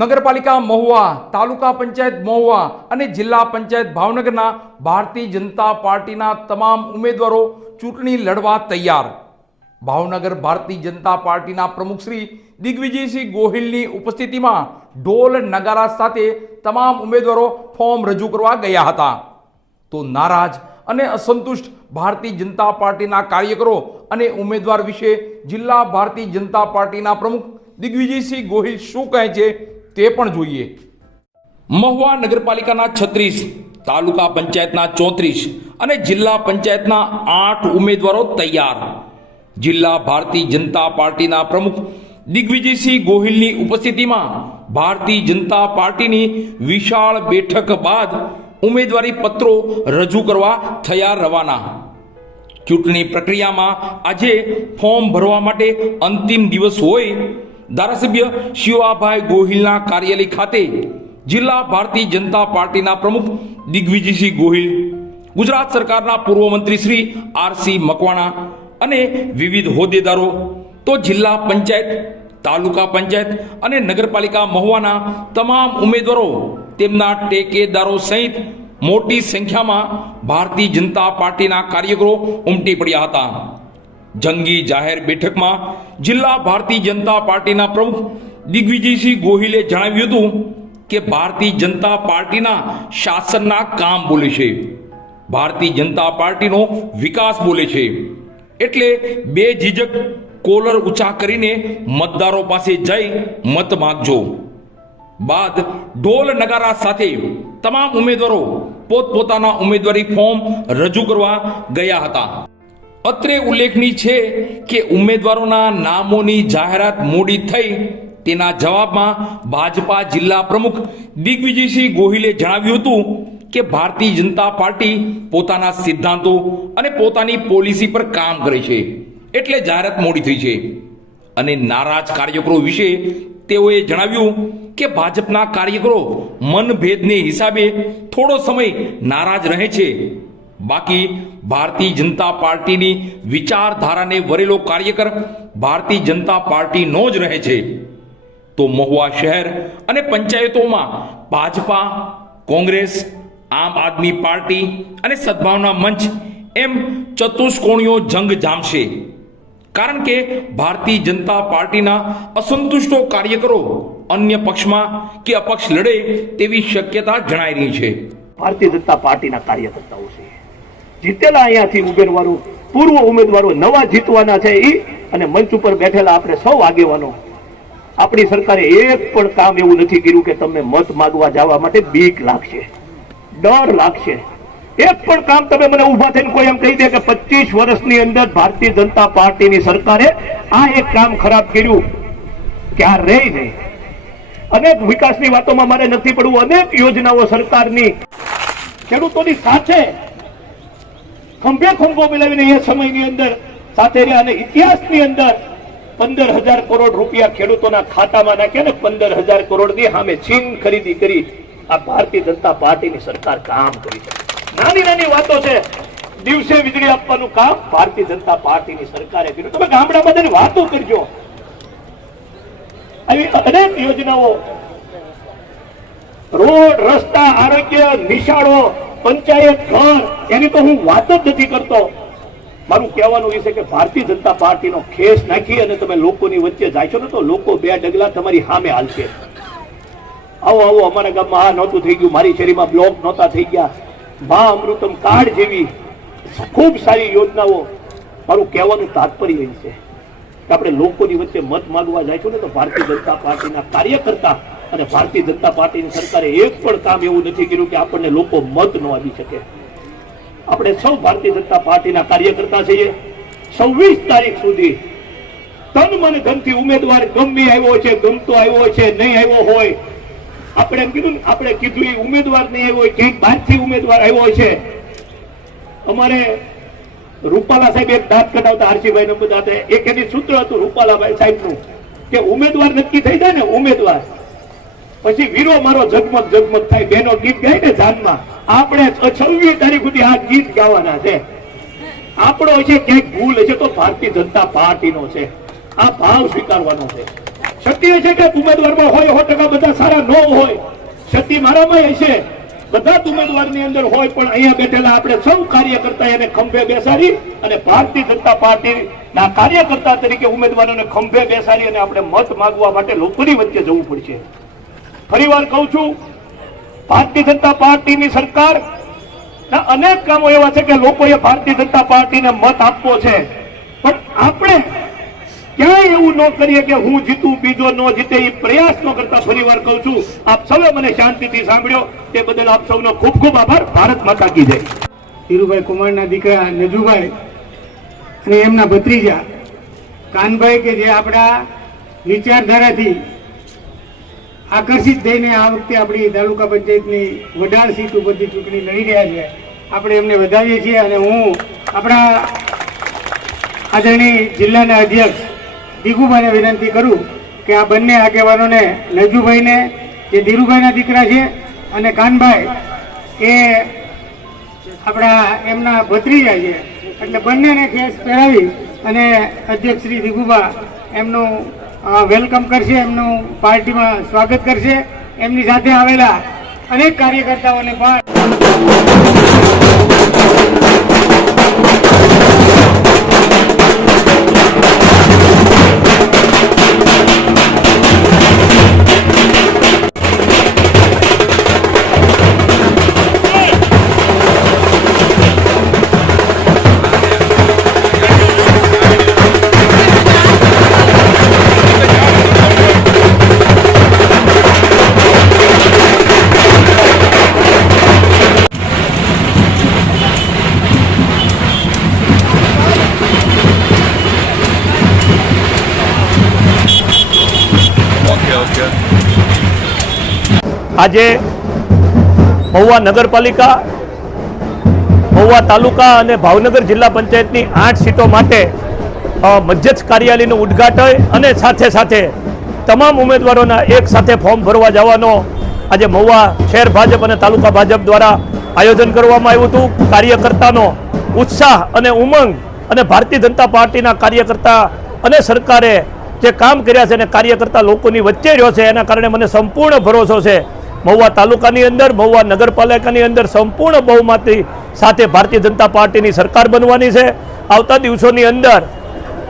નગરપાલિકા મહુવા, તાલુકા પંચાયત મહુવા અને જિલ્લા પંચાયત ભાવનગરના ભારતીય જનતા પાર્ટીના તમામ ઉમેદવારો ચૂંટણી લડવા તૈયાર. ભાવનગર ભારતીય જનતા પાર્ટીના પ્રમુખ શ્રી દિગ્વિજયસિંહ ગોહિલની ઉપસ્થિતિમાં ઢોલ નગારા સાથે તમામ ઉમેદવારો ફોર્મ રજૂ કરવા ગયા હતા. તો નારાજ અને અસંતુષ્ટ ભારતીય જનતા પાર્ટીના કાર્યકરો અને ઉમેદવાર વિશે જિલ્લા ભારતીય જનતા પાર્ટીના પ્રમુખ દિગ્વિજયસિંહ ગોહિલ શું કહે છે તે પણ જોઈએ. મહુવા નગરપાલિકાના 36, તાલુકા પંચાયતના 34 અને જિલ્લા પંચાયતના 8 ઉમેદવારો તૈયાર. જિલ્લા ભારતીય જનતા પાર્ટીના પ્રમુખ દિગ્વિજયસિંહ ગોહિલની ઉપસ્થિતિમાં ભારતીય જનતા પાર્ટીની વિશાળ બેઠક બાદ ઉમેદવારી પત્રો રજૂ કરવા થયા રવાના. ચૂંટણી પ્રક્રિયામાં આજે ફોર્મ ભરવા માટે અંતિમ દિવસ હોય ધારાસભ્ય શિવાભાઈ ગોહિલના કાર્યાલય ખાતે જિલ્લા ભારતીય જનતા પાર્ટીના પ્રમુખ દિગ્વિજયસિંહ ગોહિલ, ગુજરાત સરકારના પૂર્વ મંત્રી શ્રી આર.સી. મકવાણા અને વિવિધ હોદ્દેદારો, તો જિલ્લા પંચાયત, તાલુકા પંચાયત અને નગરપાલિકા મહુવાના તમામ ઉમેદવારો, તેમના ટેકેદારો સહિત મોટી સંખ્યામાં ભારતીય જનતા પાર્ટીના કાર્યકરો ઉમટી પડ્યા હતા. જંગી જાહેર બેઠકમાં જિલ્લા ભારતીય જનતા પાર્ટીના પ્રમુખ દિગ્વિજયસિંહ ગોહિલે જણાવ્યું હતું કે ભારતીય જનતા પાર્ટીના શાસનના કામ બોલે છે, ભારતીય જનતા પાર્ટીનો વિકાસ બોલે છે. એટલે બે ઝીઝક કોલર ઊંચા કરીને મતદારો પાસે જઈ મત માંગજો. બાદ ઢોલ નગારા સાથે તમામ ઉમેદવારો પોતપોતાના ઉમેદવારી ફોર્મ રજૂ કરવા ગયા હતા. અત્રે ઉલ્લેખનીય છે કે ઉમેદવારોના નામોની જાહેરાત મોડી થઈ તેના જવાબમાં ભાજપા જિલ્લા પ્રમુખ દિગ્વિજયસિંહ ગોહિલે જણાવ્યું હતું કે ભારતીય જનતા પાર્ટી પોતાના સિદ્ધાંતો અને પોતાની પોલિસી પર કામ કરે છે, એટલે જાહેરાત મોડી થઈ છે. અને નારાજ કાર્યકરો વિશે તેઓએ જણાવ્યું કે ભાજપના કાર્યકરો મનભેદને હિસાબે થોડો સમય નારાજ રહે છે, બાકી ભારતીય જનતા પાર્ટીની વિચારધારાને વરેલો કાર્યકર ભારતીય જનતા પાર્ટીનો જ રહે છે. તો મહુવા શહેર અને પંચાયતોમાં ભાજપા, કોંગ્રેસ, આમ આદમી પાર્ટી અને સદભાવના મંચ એમ ચતુષ્કોણીયો જંગ જામશે. કારણ કે ભારતીય જનતા પાર્ટીના અસંતુષ્ટો કાર્યકરો અન્ય પક્ષમાં કે અપક્ષ લડે તેવી શક્યતા જણાઈ રહી છે. ભારતીય જનતા પાર્ટીના કાર્યકર્તાઓ છે, જીતેલા અહીંયાથી ઉમેદવારો, પૂર્વ ઉમેદવારો, નવા જીતવાના છે એ, અને મંચ ઉપર બેઠેલા આપણે સૌ આગેવાનો. આપણી સરકારે એક પણ કામ એવું નથી કર્યું કે તમને મત માંગવા જવા માટે બીક લાગશે, ડર લાગશે. એક પણ કામ તમે મને ઉભા થઈને કોઈ એમ કહી દે કે 25 વર્ષની અંદર ભારતીય જનતા પાર્ટીની સરકારે આ એક કામ ખરાબ કર્યું, ક્યારેય નહીં. અનેક વિકાસની વાતોમાં મારે નથી પડવું, અનેક યોજનાઓ સરકારની ખેડૂતોની સાથે ખંભે ખંભો મિલાવીને એ સમયની અંદર સાથે રહ્યા, અને ઇતિહાસની અંદર 15,000 કરોડ રૂપિયા ખેડૂતોના ખાતામાં નાખ્યા ને 15,000 કરોડની સામે છીન ખરીદી કરી આ ભારતીય જનતા પાર્ટીની સરકાર કામ કરી છે. નાની નાની વાતો છે, દિવસે વીજળી આપવાનું કામ ભારતીય જનતા પાર્ટીની સરકારે કર્યું. તમે ગામડામાં જઈને વાતો કરજો, આવી અનેક યોજનાઓ, રોડ, રસ્તા, આરોગ્ય, નિશાળો, પંચાયત ઘર, એની તો હું વાત જ નથી કરતો. મારું કહેવાનું એ છે કે ભારતીય જનતા પાર્ટીનો ખેસ નાખી અને તમે લોકોની વચ્ચે જાશો ને તો લોકો બે ડગલા તમારી સામે હાલશે. આવો આવો, અમારા ગામમાં આ નહોતું થઈ ગયું, મારી શેરીમાં બ્લોક નહોતા થઈ ગયા, મા અમૃતમ કાર્ડ જેવી ખૂબ સારી યોજનાઓ. મારું કહેવાનું તાત્પર્ય એ છે કે આપણે લોકોની વચ્ચે મત માંગવા જઈશું ને તો ભારતીય જનતા પાર્ટીના કાર્યકર્તા અને ભારતીય જનતા પાર્ટીની સરકારે એક પણ કામ એવું નથી કર્યું કે આપણને લોકો મત ન આપી શકે. આપણે સૌ ભારતીય જનતા પાર્ટીના કાર્યકર્તા છીએ. 26 તારીખ સુધી તન મન ધનથી ઉમેદવાર ગમે આવ્યો છે, ગમતો આવ્યો છે, નહીં આવ્યો હોય, આપણે એમ કીધું, આપણે કીધું એ ઉમેદવાર નહીં આવ્યો હોય, ક્યાંક બહારથી ઉમેદવાર આવ્યો છે. અમારે રૂપાલા સાહેબ એક દાંત કઢાવતા, આરસીભાઈ ને બધા હતા, એક એની સૂત્ર હતું રૂપાલાભાઈ સાહેબનું કે ઉમેદવાર નક્કી થઈ જાય ને ઉમેદવાર પછી વીરો મારો ઝગમગ ઝગમગ થાય, બેનો ગીત ગાય ને જાનમાં. આપણે 26 તારીખ સુધી આ ગીત ગાવાના છે. આપણો છે ક્યાંક ભૂલ હશે તો ભારતીય જનતા પાર્ટીનો છે, આ ભાવ સ્વીકારવાનો છે. સત્ય છે કે ઉમેદવારમાં હોય 100% બધા સારા ન હોય, સત્ય મારામાં હશે, બધા જ ઉમેદવારની અંદર હોય, પણ અહીંયા બેઠેલા આપણે સૌ કાર્યકર્તા એને ખંભે બેસાડી અને ભારતીય જનતા પાર્ટીના કાર્યકર્તા તરીકે ઉમેદવારોને ખંભે બેસાડી અને આપણે મત માંગવા માટે લોકોની વચ્ચે જવું પડશે. ફરીવાર કહું છું, ભારતીય જનતા પાર્ટીની સરકાર ના અનેક કામો એવા છે કે લોકોએ ભારતીય જનતા પાર્ટીને મત આપવો છે, પણ આપણે ક્યાંય એવું ન કરીએ કે હું જીતું બીજો ન જીતે, એ પ્રયાસ ન કરતા. ફરીવાર કહું છું, આપ સૌએ મને શાંતિથી સાંભળ્યો તે બદલ આપ સૌનો ખૂબ ખૂબ આભાર. ભારત માતા કી જય. ધીરુભાઈ કુમારના દીકરા નજુભાઈ અને એમના ભત્રીજા કાનભાઈ કે જે આપણા વિચારધારાથી આકર્ષિત થઈને આ વખતે આપણી તાલુકા પંચાયતની વડાળ સીટ ઉપરથી ચૂંટણી લડી રહ્યા છે. આપણે એમને વધાવીએ છીએ અને હું આપણા આદરણીય જિલ્લાના અધ્યક્ષ દીગુભાઈને વિનંતી કરું કે આ બંને આગેવાનોને, નજુભાઈને જે ધીરુભાઈના દીકરા છે અને કાનભાઈ એ આપણા એમના ભત્રીજા છે, એટલે બંનેને ખેસ પહેરાવી અને અધ્યક્ષ શ્રી દીગુભા એમનું વેલકમ કરશે, એમનું પાર્ટીમાં સ્વાગત કરશે. એમની સાથે આવેલા અનેક કાર્યકર્તાઓને પણ આજે મહુવા નગરપાલિકા, મહુવા તાલુકા અને ભાવનગર જિલ્લા પંચાયતની 8 સીટો માટે મધ્યસ્થ કાર્યાલયનું ઉદ્ઘાટન અને સાથે સાથે તમામ ઉમેદવારોના એક સાથે ફોર્મ ભરવા જવાનો આજે મહુવા શહેર ભાજપ અને તાલુકા ભાજપ દ્વારા આયોજન કરવામાં આવ્યું હતું. કાર્યકર્તાનો ઉત્સાહ અને ઉમંગ અને ભારતીય જનતા પાર્ટીના કાર્યકર્તા અને સરકારે જે કામ કર્યા છે અને કાર્યકર્તા લોકોની વચ્ચે રહ્યો છે, એના કારણે મને સંપૂર્ણ ભરોસો છે મહુવા તાલુકાની અંદર, મહુવા નગરપાલિકાની અંદર સંપૂર્ણ બહુમતી સાથે ભારતીય જનતા પાર્ટીની સરકાર બનવાની છે. આવતા દિવસોની અંદર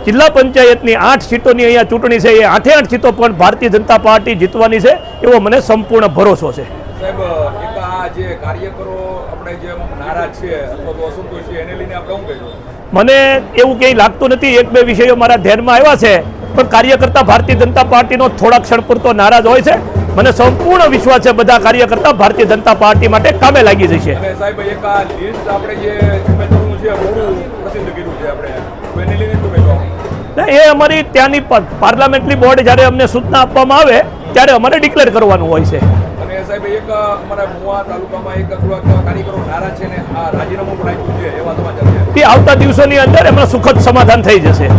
જિલ્લા પંચાયતની 8 સીટોની અહીંયા ચૂંટણી છે, એ 8 સીટો પણ ભારતીય જનતા પાર્ટી જીતવાની છે એવો મને સંપૂર્ણ ભરોસો છે. સાહેબ, એક આ જે કાર્યકરો આપણે જે નારાજ છે અથવા તો અસંતોષ છે એને લઈને આપણે શું કહીશું? મને એવું કંઈ લાગતું નથી. 1-2 વિષયો મારા ધ્યાનમાં આવ્યા છે, પણ કાર્યકર્તા ભારતીય જનતા પાર્ટીનો થોડા ક્ષણ પૂરતો નારાજ હોય છે. મને સંપૂર્ણ વિશ્વાસ છે બધા કાર્યકર્તા ભારતીય જનતા પાર્ટી માટે કામે લાગી જશે. અને સાહેબ, એક આ લિસ્ટ આપણે જે ઉમેદવારોનું છે મોડું પ્રસિદ્ધ કર્યું છે આપણે, તો એને લઈને શું કહેશો? એ અમારી ત્યાંની પાર્લામેન્ટરી બોર્ડ જ્યારે અમને સૂચના આપવામાં આવે ત્યારે અમારે ડિક્લેર કરવાનું હોય છે. અને સાહેબ, એક અમારા મહુવા તાલુકામાં એક થોડાક કાર્યકરો નારાજ છે ને આ રાજીનામું પણ આપ્યું છે એવા સમાચાર છે. તે આવતા દિવસોની અંદર એમનું સુખદ સમાધાન થઈ જશે.